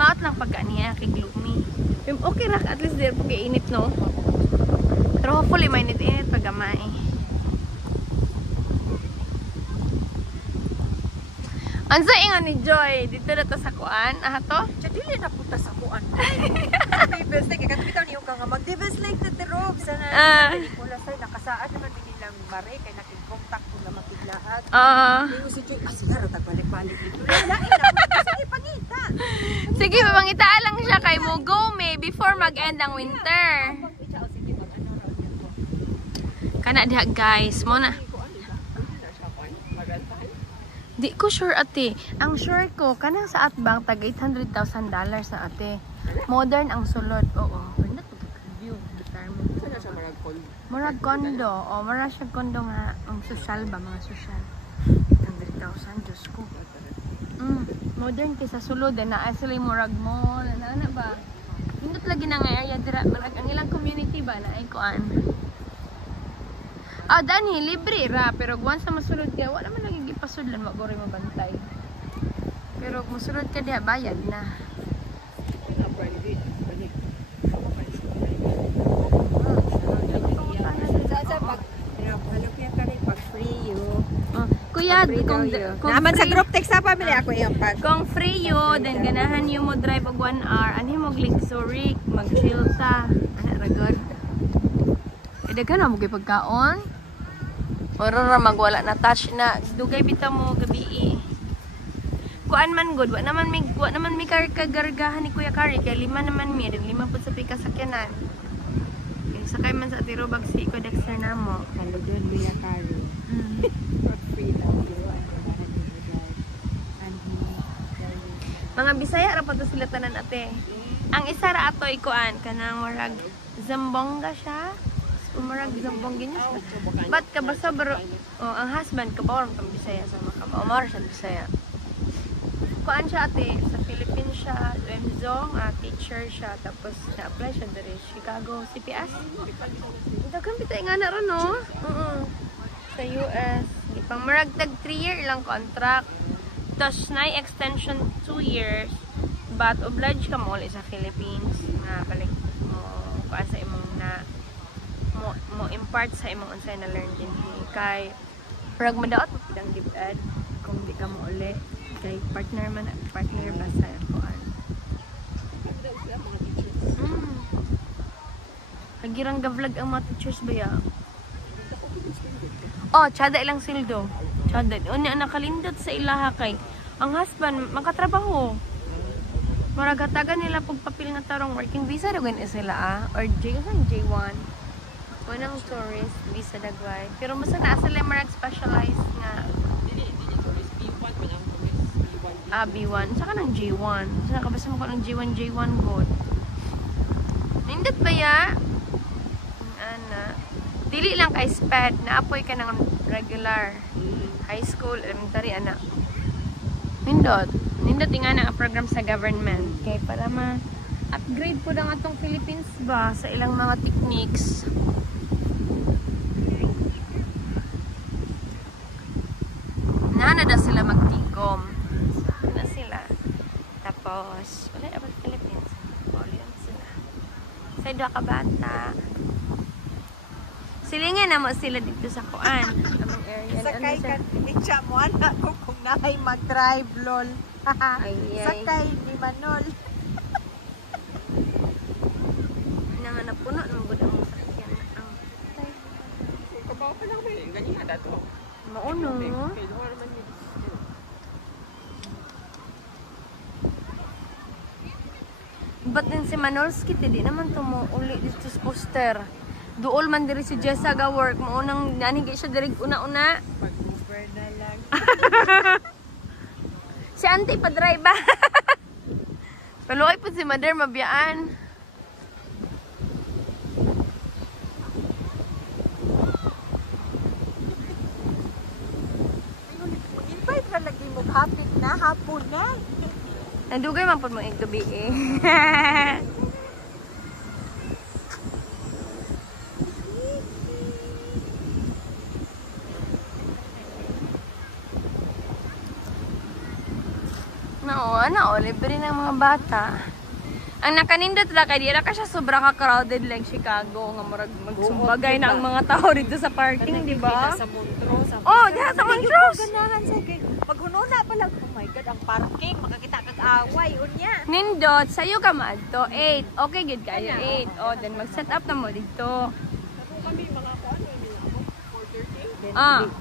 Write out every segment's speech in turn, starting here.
Maot lang pagka niya kay gloomy. Okay ra at least there pag init no. Pero hopefully may init pag gamay. Ansa ingon ni Joy dito na to sa kuan? To? Dili na puta sa kuan. Divers like katbitaw niyo ka nga mag-divers like the rope sana. Wala say nakasaad naman din lang mare kay nakig-contact ko na makiglahat. Yung si Joy siguro tagbalik-balik dito. Sige pangita. Sige mamangita lang siya kay mo go may before mag-end ang winter. Kana diha guys, mo na. Di ko sure ate. Ang sure ko, kanang sa Atbang, tag $800,000 sa ate. Modern ang sulod. Oo. Pwede ito view. Sana siya marag condo. Marag condo. O, marag siya condo nga. Ang social ba? Mga social. 800,000. Diyos ko. Modern kaysa sulod. Na sila yung marag mall. Ano ba? Hindot lagi na nga area. Marag ang ilang community ba na ay kuan. Dani, libre ra. Pero once na masulod ka, wala man lagi pasudlan, magore mabantay. Pero kung masulod ka diha, bayad na. Kuya, kung naman sa group text sa family ako yung pag. Kung free yo, then ganahan yo mo drive og 1 hour, ani mo Lake Zurich, mag-chill ta. Ana ra god. Daghan na mo kay pagkaon. Ora magwala na touch na dugay bitaw mo gabi. Kuan man good, wa naman mi kagargahan ni Kuya Kari kay 5 naman mi, 5 pud sa pika sakyanan. Kay sakay man sa Tirobag si Kuya Dexter namo. Kalugod Kuya Kari. Free lang Mga Bisaya ra pa to sila tanan ate. Ang isa ra atoy kuan kanang warag Zambonga siya. Umarag Zambonga niya. Ba't ka basta bro? Ang husband ka ba kang Bisaya sa Umar siya Bisaya. Kuan siya ate, sa Philippines siya, Wemzong, teacher siya, tapos na-apply siya dari Chicago, CPS. Dagan bitay nga na ron no? Sa US. Ipang marag tag 3 year lang contract. Tapos na extension 2 years. But obliged ka mo ulit sa Philippines na balik mo kuan sa imong na mo impart sa imong unsay na learn din kay parag madaot pidang gibad kung di ka mo uli kay partner ba sa kuan. Kagirang ga-vlog ang mga teachers ba ya? Tsada ilang sildo. Tsada. Unya nakalindot sa ilaha kay ang husband makatrabaho. Maragatagan nila pagpapil nga tarong working visa dagan sila or J1. Wanang tourist visa dagway. Pero basta na sila marag specialized nga B1. Saka ng J1. So nakabasa mo ko ng J1 good. Nindot ba ya? Ana. Dili lang kay SPED. Naapoy ka ng regular. High school, elementary, ana. Nindot. Nindot nga na ang program sa government. Kay para ma-upgrade po lang atong Philippines ba sa ilang mga techniques. Nana sila magtigom. Na sila. Tapos, wala about Philippines. Volume sila. Sa dua ka bata. Silingan na mo sila dito sa kuan. Among area. Sakay ka. Itcha mo anak ko kung naay mag-drive lol. Sakay ni Manol. Nga napuno ng budang sakyan. Kabaw pa lang ba ganyan na to. Mauno. Ba't din si Manolski, di naman uli dito sa poster. Duol man diri si Jessa ga work. Maunang nanigay siya diri una-una. Pag-Uber na lang. Si auntie pa drive ba? Paluoy po si mother mabiyaan. Invite na lagi mo hapit na hapon na. Nandugay man po mo gabi eh. Libre ng mga bata. Ang nakanindot na kay di ra ka siya sobrang ka-crowded like Chicago nga murag magsumbagay na ang mga tao dito sa parking, di ba? Sa Montrose. Oh, diha sa Montrose. Ganahan sa kay paghunona pa lang. Oh my god, ang parking makakita kag away unya. Nindot, sayo ka maadto 8. Okay gid kayo 8. Oh, then mag-set up na mo dito. Kami mga kuan ni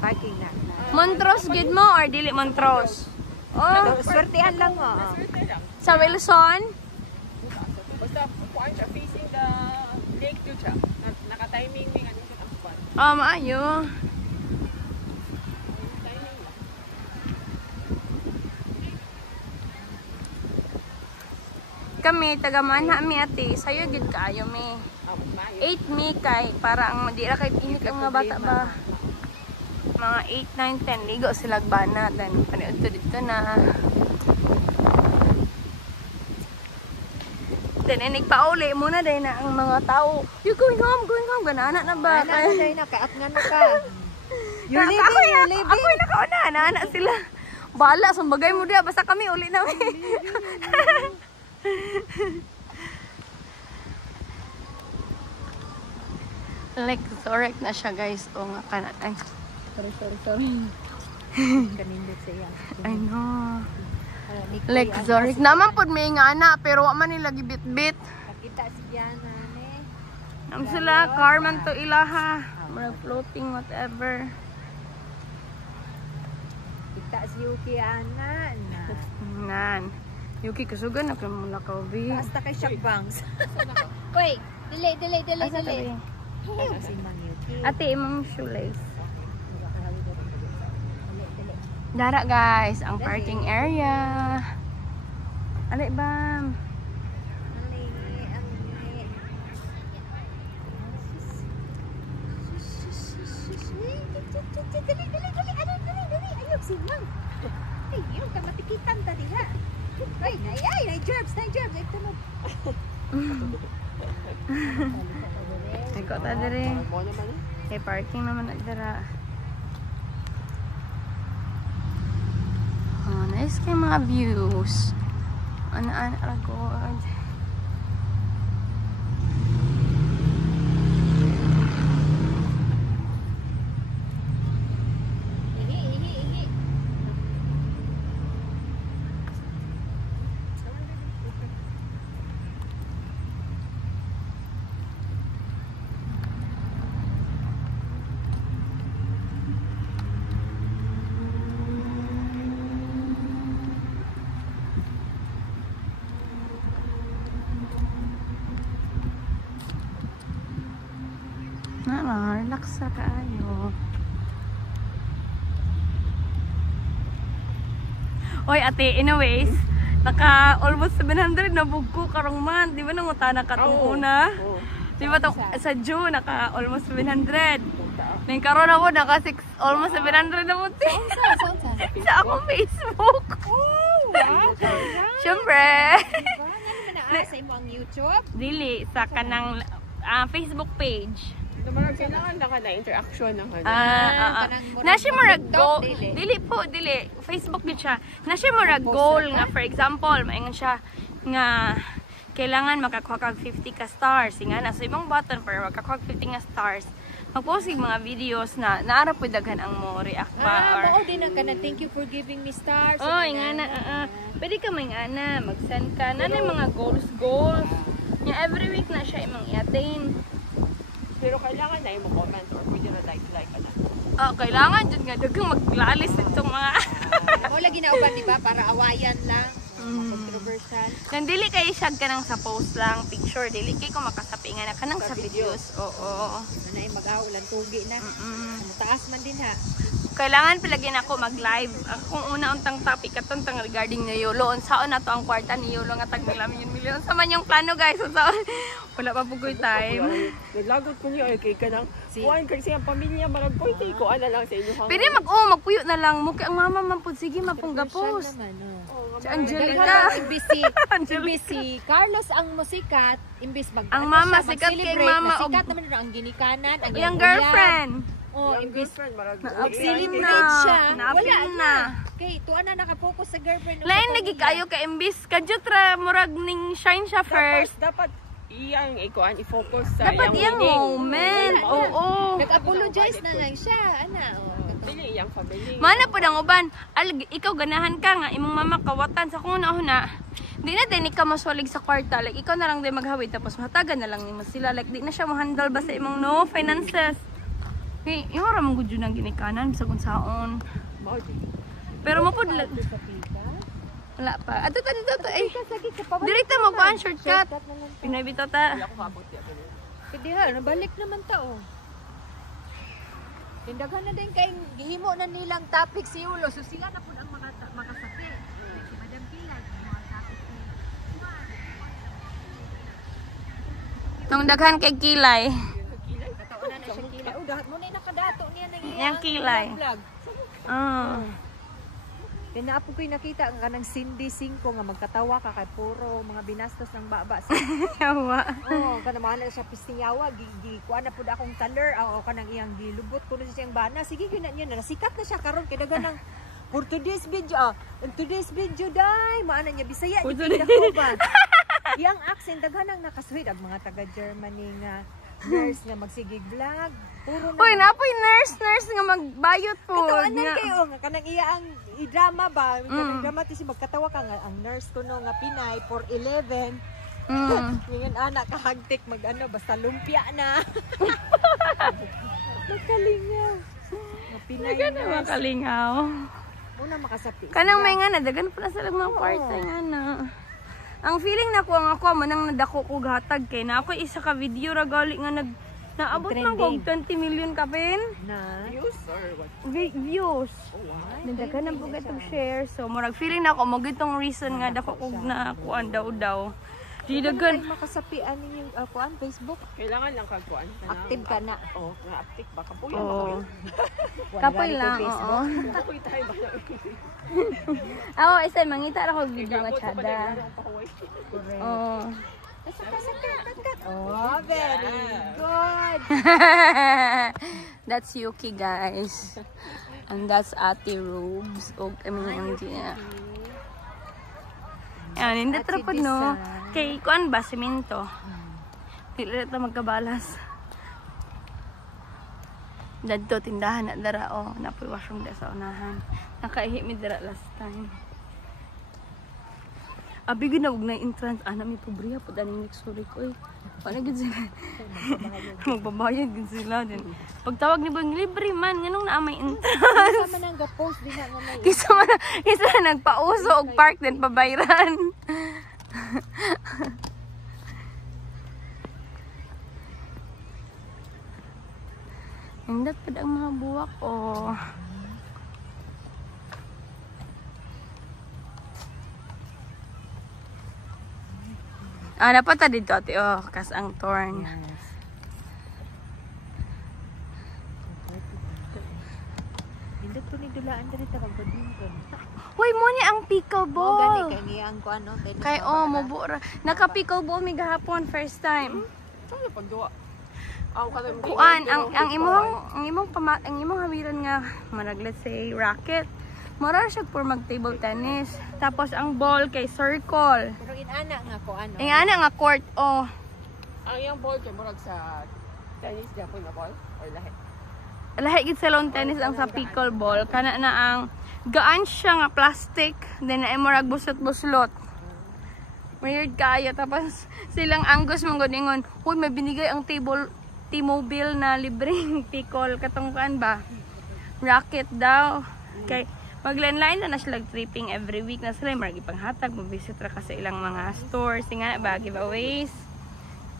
parking na. Montrose gid mo or dili Montrose? Oh, Swertehan lang mo. sa Wilson? Basta kuan siya facing the lake to siya. Naka-timing ni ano ang kuan. Maayo. Timing lang. Kami taga Manha mi ate, sayo gid kaayo mi. 8 mi kay para ang di ra kay init ang mga bata ba. Mga 8, 9, 10 ligo sila bana then paniud dito na. Then nagpauli muna din na ang mga tao. You going home, ganana na ba? Kay na kaat ngano ka. You're leaving, you're leaving. Ako yung nakauna, naanak sila. Bala, sumbagay mo dia, basta kami uli namin. Like, correct na siya guys. O nga ka na. Ay, sorry. Kanindot sa iya. I know. Like, Zoric. Naman po may nga anak, pero wa man nila gibit-bit. Nakita si Diana ni. Ang sila, car man to ilaha. Marag floating, whatever. Kita si Yuki ana na. Nan. Yuki, kasugan na kay mula ka, Obi. Basta kay Shock Bangs. Wait, dili. Asa tabi? Si Mang Yuki. Ate, imong shoelace. Dara guys, ang parking area. Alay ba? Dali. Ayok si Mang. Ay, yung kamatikitan tadi ha. Ay, germs. Ito mo. Ay, ko ta diri. Mo naman. Kay parking naman nagdara. Oh, nice kay mga views. Ana-ana ragod. Ihi. Relax sa kaayo. Oy, ate, anyways, naka almost 700 na bugko karong month. Di ba nangutana ka itong una? Di ba sa June, naka almost 700. Nang karon na po, naka almost 700 na po. Sa akong Facebook. Siyempre. Sa imong YouTube? Dili, sa kanang Facebook page. Marag kailangan lang ka na interaction ng ano. Na siya marag goal. Dili. Facebook gid siya. Na siya marag goal nga for example, maingon siya nga kailangan makakuha kag 50 ka stars. Nga na sa ibang button para makakuha 50 nga stars. Mag-post yung mga videos na naara po daghan ang mo react ba or din ka na thank you for giving me stars. Oh, nga na. Pwede ka may nga na mag-send ka na mga goals. Nga every week na siya imong i-attain. Pero kailangan na yung comment or pwede na like ano. Kailangan dyan nga dagang maglalis itong mga Mo lagi na uban di ba para awayan lang. Controversial. Nandili kay siya ka nang sa post lang picture, dili kay ko makasapi nga na kanang sa videos. Oo. Ano ay mag-aulan tugi na. Taas man din ha. Kailangan palagi na ako mag-live. Kung una untang topic katong regarding ni Yolo, unsaon na to ang kwarta ni Yolo nga tag milyon. Sa man yung plano guys, unsaon. Wala pa pugoy time. Naglagot ko niyo kay kanang kuan kasi ang pamilya marag koy kay ko ana lang sa inyo hang. Pwede magpuyo na lang mo kay ang mama man pud sige mapunggapos. Si Angelica. Imbis si Carlos ang musikat, imbis mag ang mama sikat kay mama sikat naman ang ginikanan, ang yung girlfriend. Oh, Yung imbis girlfriend, marag. Na-appeal Wala na-appeal na. kay tuwa na nakapokus sa girlfriend. Lain lagi kayo ka imbis kadyo tra murag ning shine siya first. Dapat iyang ikuan i-focus sa Dapat iyang moment. Oo. Nag-apologize na lang siya. Ana, Dili iyang family. Mana po ang uban, ikaw ganahan ka nga imong mama kawatan sa kung una. Di na din ikaw maswalig sa kwarta. Like ikaw na lang din maghawid tapos matagan na lang nimo sila. Like di na siya mo-handle ba sa imong no finances. Hey, yung ra mong gudyo nang ginikanan sa kung saon. Pero mo pud wala pa. Ato to ay. Direkta mo kuan shortcut. Pinoy bitaw ta. Ako kabot ya. Kadi ha, nabalik naman ta oh. Tindagan na din kay gihimo na nilang topic si Ulo. So sila na pud ang makasakit. Si Madam Pilar, mga topic ni. Nung daghan kay kilay. Kataon na siya kilay. Oh, dahat mo na nakadato niya nang Yang kilay. vlog. Pinaapo ko'y nakita ang kanang Cindy 5 nga magkatawa ka kay puro mga binastos ng baba. Yawa. Oh, kanamahan na siya pistinyawa, kuha na pud akong taler, o kanang iyang gilubot ko na siyang bana. Sige, yun na niya, nasikat na siya karon kay dagan ng for today's video, today's video day, maana niya Bisaya, For di pinakahuban. Iyang accent, daghan ang nakasweet, ang mga taga-Germany nga nurse nga magsigig vlog. Puro na. Uy, napoy nurse nga magbayot po. Katuanan kayo nga kanang iya ang i-drama ba? Kanang dramatis magkatawa ka nga ang nurse ko no nga Pinay for 11. Ngayon anak kahagtik mag-ano basta lumpia na. Nakalingaw. Nga Pinay nurse. Makalingaw. Una makasapi. Kanang may nga na, dagan pala sa mga kwarta nga na. Ang feeling na ko ang ako, manang nadako ko gatag kay na ako isa ka video ra gali nga naabot man ko og 20 million kapin. Na Views or what? Views. Oh, wow. Nadagan na po itong share. So, murag feeling na ako, magitong reason nga dako kog na kuan daw. Di dagan. makasapi ani yung kuan Facebook. Kailangan lang kagkuan. Active ka na. Oh, nga active ba? Kapuyan Oo. ba? Kapoy lang, oo. Kapoy tayo ba? Ako, isa, mangita ako video nga Kapot sa tsada. panagano ang pahuway. Oo. Oh, very good. That's Yuki, guys. And that's Ate Robes. O, I mean, ang Gina. Yan, hindi trapod, no? Kay, kuan ba, semento. Hindi ito magkabalas. Dadto, tindahan na dara, o. Napoy washroom da sa unahan. Nakaihi mi dara last time. Abi ginawag na entrance, may pobriya po daning next story ko eh. Paano gid sila? Magbabayad gid sila din. Pagtawag ni Bang libre man, nganong naa may entrance. Sama nang ga-post din nga may. Kisa nagpauso og park din pabayran. Indot pud ang mga buwak oh. Dapat ta dito ate oh, kas ang torn. Hindi to ni dulaan diri ta badminton. Hoy mo ni ang pickleball. Gani kay ngiyang ko ano tennis. Kay mabura. Naka pickleball mi gahapon first time. Saan pagduwa? Aw kada Kuan ang imong hawiran nga manag let's say racket. Mura siya for mag table tennis. Tapos ang ball kay circle. Pero inana nga ko ano. Ingana nga court oh. Ang iyang ball kay murag sa tennis Japon na ball or lahi. Lahi gid sa lawn tennis ang sa pickleball kana na ang gaan siya nga plastic then na murag buslot-buslot. Weird kaya tapos silang Angus mong godingon, "Hoy, may binigay ang T-Mobile na libreng pickle katong kan ba? Racket daw." Kay maglandline na sila tripping every week na sila marag ipanghatag mo-visit ra ka sa ilang mga stores nga ba giveaways.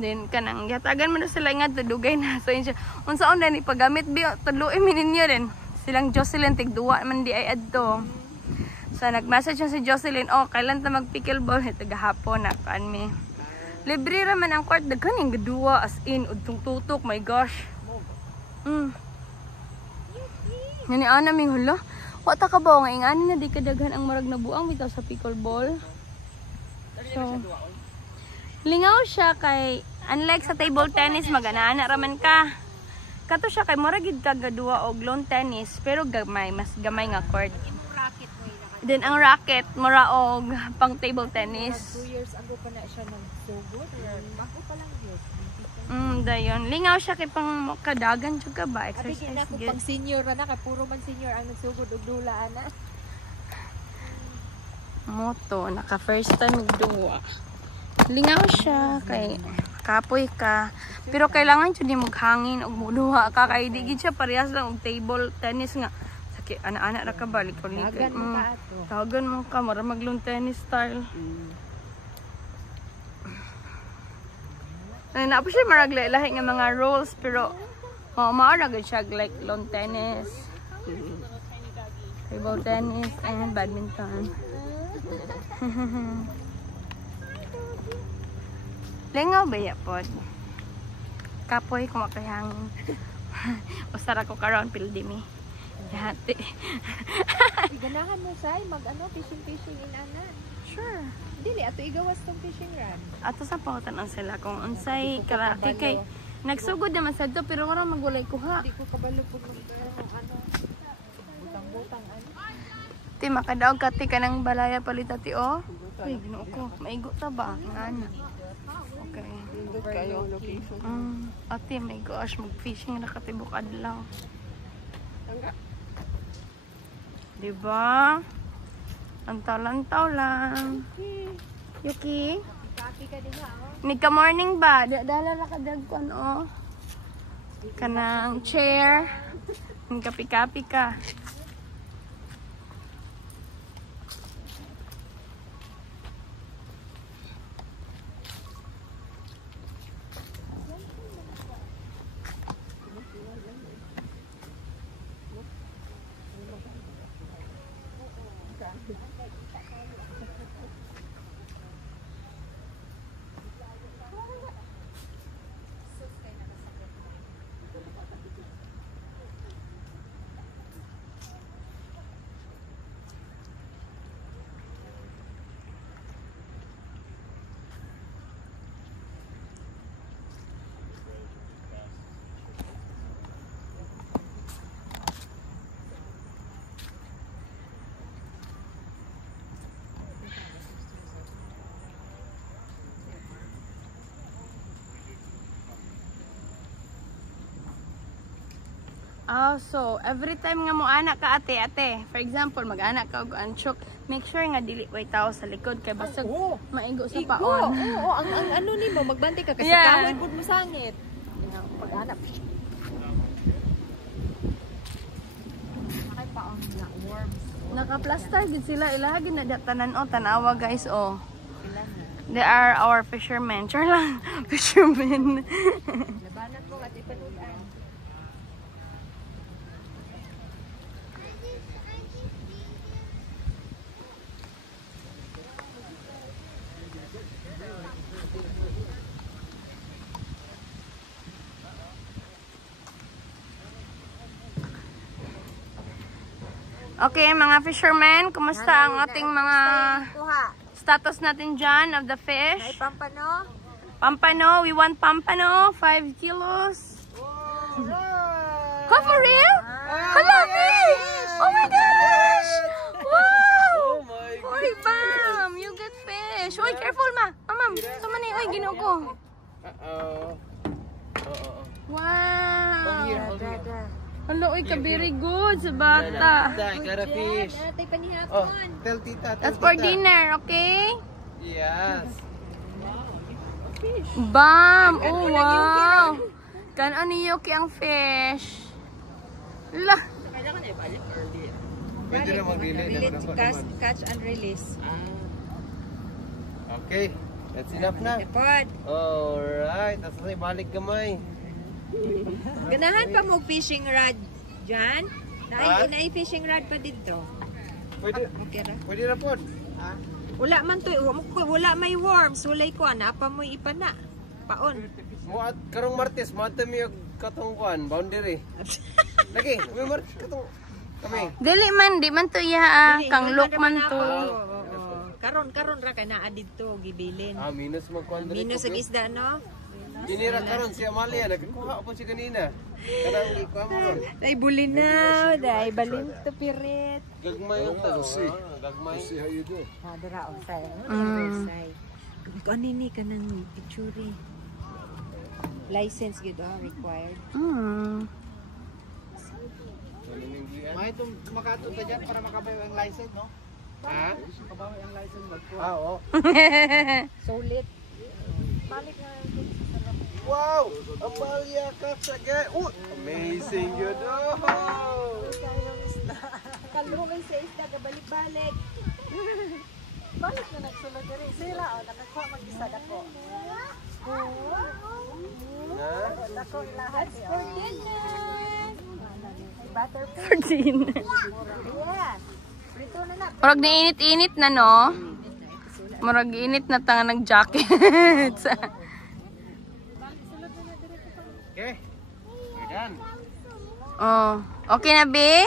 Then kanang yatagan man sila nga tudugay na so insya unsaon na ni paggamit bi tudloy mi ninyo din silang Jocelyn tigduwa man di ay adto so nag-message si Jocelyn kailan ta mag pickleball ito gahapon na kan mi libre ra man ang court daghan yung gaduwa as in udtong tutok my gosh Nani ana ming hulo wa ta ka ba nga ingani na di kadaghan ang murag nabuang bitaw sa pickleball so lingaw siya kay unlike sa table tennis magana-ana raman ka Kato siya kay mura gid ka gadua og lawn tennis pero gamay, mas gamay nga court. Racket mo ina. Then ang racket mura og pang table tennis. 2 years ago pa na siya nagsugod. Ako pa lang yun. Dayon. Lingaw siya kay pang kadagan jud ka ba Abi exercise na ko gyud. pang senior na kay puro man senior ang nagsugod og dula ana. Moto naka first time duwa. Lingaw siya kay kapoy ka. Pero kailangan jud nimo hangin og muduha ka kay di gid siya parehas lang og table tennis nga. Sakit ana-ana ra ka balik ko Dagan mo ka ato. Dagan mo ka mara mag lawn tennis style. Na po siya maraglahi nga mga rules pero maara gud siya like lawn tennis. Table tennis and badminton. Lengaw ba ya pod? Kapoy ko makahangin. Usara ko karon pildi mi. Yati. Iganahan mo say mag fishing in ana. Sure. Dili ato igawas tong fishing rod. Ato sa pangutan sila kung unsay karate kay nagsugod naman sa to pero wala magulay kuha. Di ko kabalo pug butang-butang ano. Ti makadaog ka ti kanang balaya palitati o. Uy, ginoo ko. Maigo ta ba? Ngana. Okay. Kayo location. Ate, my gosh, mag-fishing na katibok adlaw. Diba? Lantaw-lantaw lang. Yuki? Kapi ka diha oh. Nika morning ba? Dala ra kadag ko ano? Kanang chair. Kapi-kapi ka. So every time nga mo anak ka ate, for example, mag-anak ka og anchok, make sure nga dili way tao sa likod kay basag maigo sa paon. Oo, ang ano nimo magbantay ka kasi kahoy pud mo sangit. Pag-anak. Nakay paon na worms. Naka-plaster gid sila ilagi na tanan o tanawa guys oh. They are our fishermen. Char lang, fishermen. Labanan mo at ipanudan. Okay, mga fishermen, kumusta ang ating mga status natin dyan of the fish? Ay pampano? Pampano, we want pampano, 5 kilos. Go for real? Hello, fish! Oh my gosh! Wow! Oh my Oy, Pam, you get fish. Oy, careful ma. Ma'am, tama ni. Oy, ginoo ko. Wow! Hold here. Hello, oy, ka very good sa bata. I got a fish. Natay panihapon. Oh, tell tita. That's for dinner, okay? Yes. Bam! Oh, wow! Kanon ni Yuki ang fish. La! Kailangan na ibalik early. Pwede na mag-release. Catch and release. Okay. That's enough na. Ipod. Alright. Tapos na ibalik gamay. Ganahan pa mo fishing rod dyan? Nai-fishing rod pa dito. Pwede. Okay ra. Pwede na po. Ha? Wala man to. Wala may worms. Walay ko. Napa mo ipana. Paon. Muat karong Martes, madami og katong kuan, boundary. Lagi, may Martes katong kami. Dili man, di man to iya kang look man to. Karon ra kay naa didto gibilin. Minus magkuan diri. Minus ang isda no. Dinira karon si Amalia nagkuha po siya kanina. Kanang ikuha mo. Ay bulinaw, dai balin to pirit. Gagmay ang ta. Gagmay. See how you do. Ha dira o say. Say. Kanini kanang picture. License gid required. May itong makatunta dyan para makabayo ang license, no? Ha? Makabayo ang license, magkuha. Ah, oo. Sulit. Balik na Wow! Amalia Katsagay! Amazing yun! Oh! kalumay sa isda kabalik-balik. Balik na nagsulod diri. Sira o nakakuha mag-isa dako. Na? Dako ilahat for dinner. Butter For dinner. Yes. Prito na na. Murag na init-init na, no? Murag init na tanga ng jacket. Okay. We're done. Oh, okay na, be?